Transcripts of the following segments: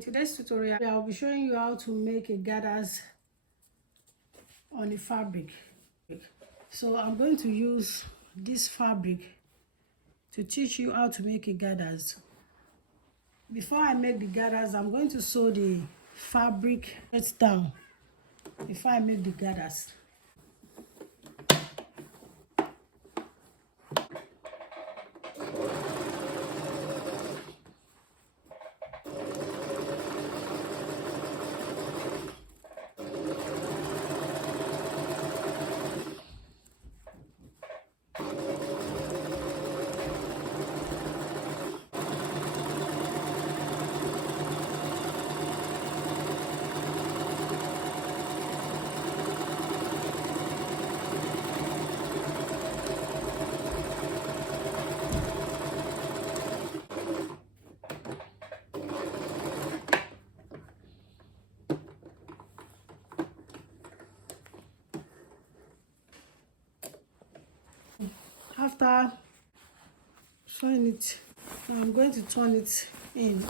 In today's tutorial, I'll be showing you how to make a gathers on a fabric. So I'm going to use this fabric to teach you how to make a gathers. Before I make the gathers, I'm going to sew the fabric right down before I make the gathers. After sewing it, now I'm going to turn it in.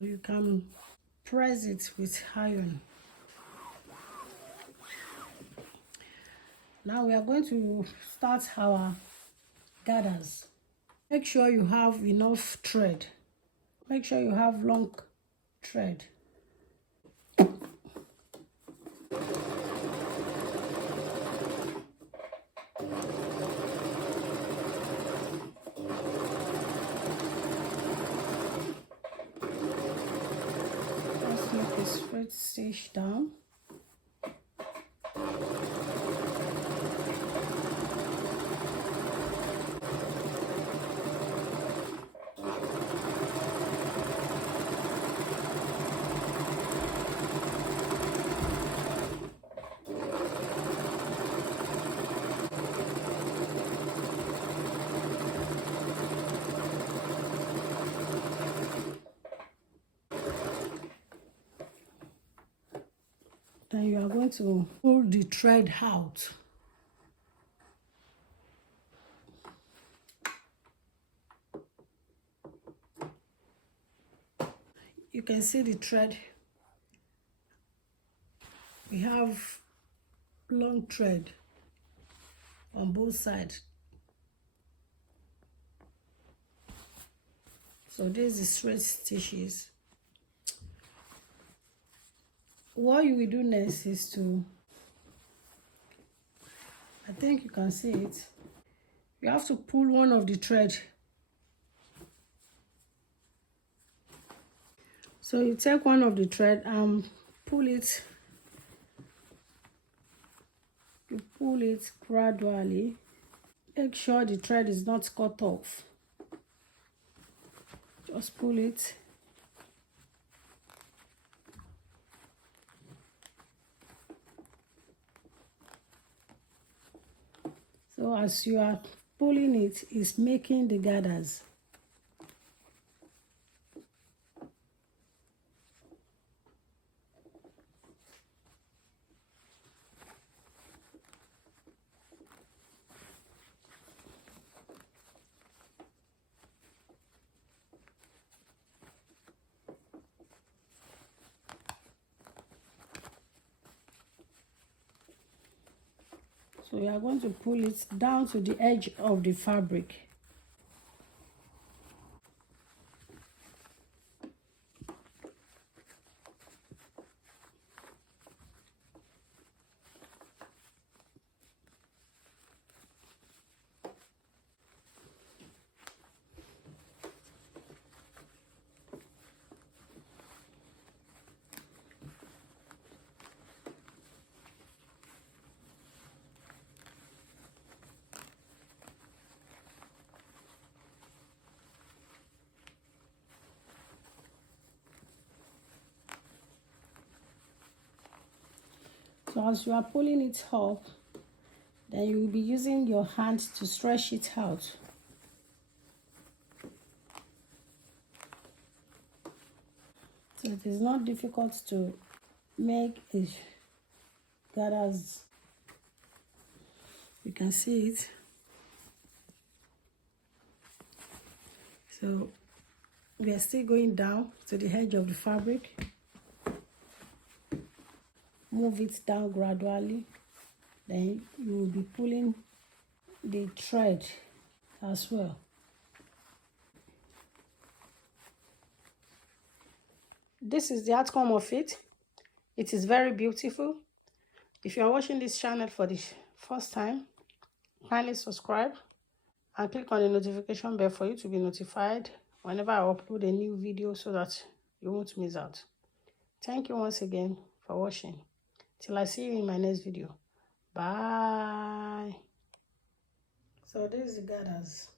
You can press it with iron. Now we are going to start our gathers. Make sure you have enough thread. Make sure you have long thread. Let's make a straight stitch down. Then you are going to pull the thread out. You can see the thread. We have long thread on both sides. So this is straight stitches. What you will do next is to, I think you can see it, you have to pull one of the thread. So you take one of the thread and pull it. You pull it gradually. Make sure the thread is not cut off. Just pull it. So as you are pulling it, it's making the gathers. So we are going to pull it down to the edge of the fabric. So as you are pulling it up, then you will be using your hand to stretch it out. So it is not difficult to make a gathers. You can see it. So we are still going down to the edge of the fabric. Move it down gradually. Then you will be pulling the thread as well. This is the outcome of it. It is very beautiful. If you are watching this channel for the first time, kindly subscribe and click on the notification bell for you to be notified whenever I upload a new video so that you won't miss out. Thank you once again for watching. Till I see you in my next video. Bye. So this is the gathers.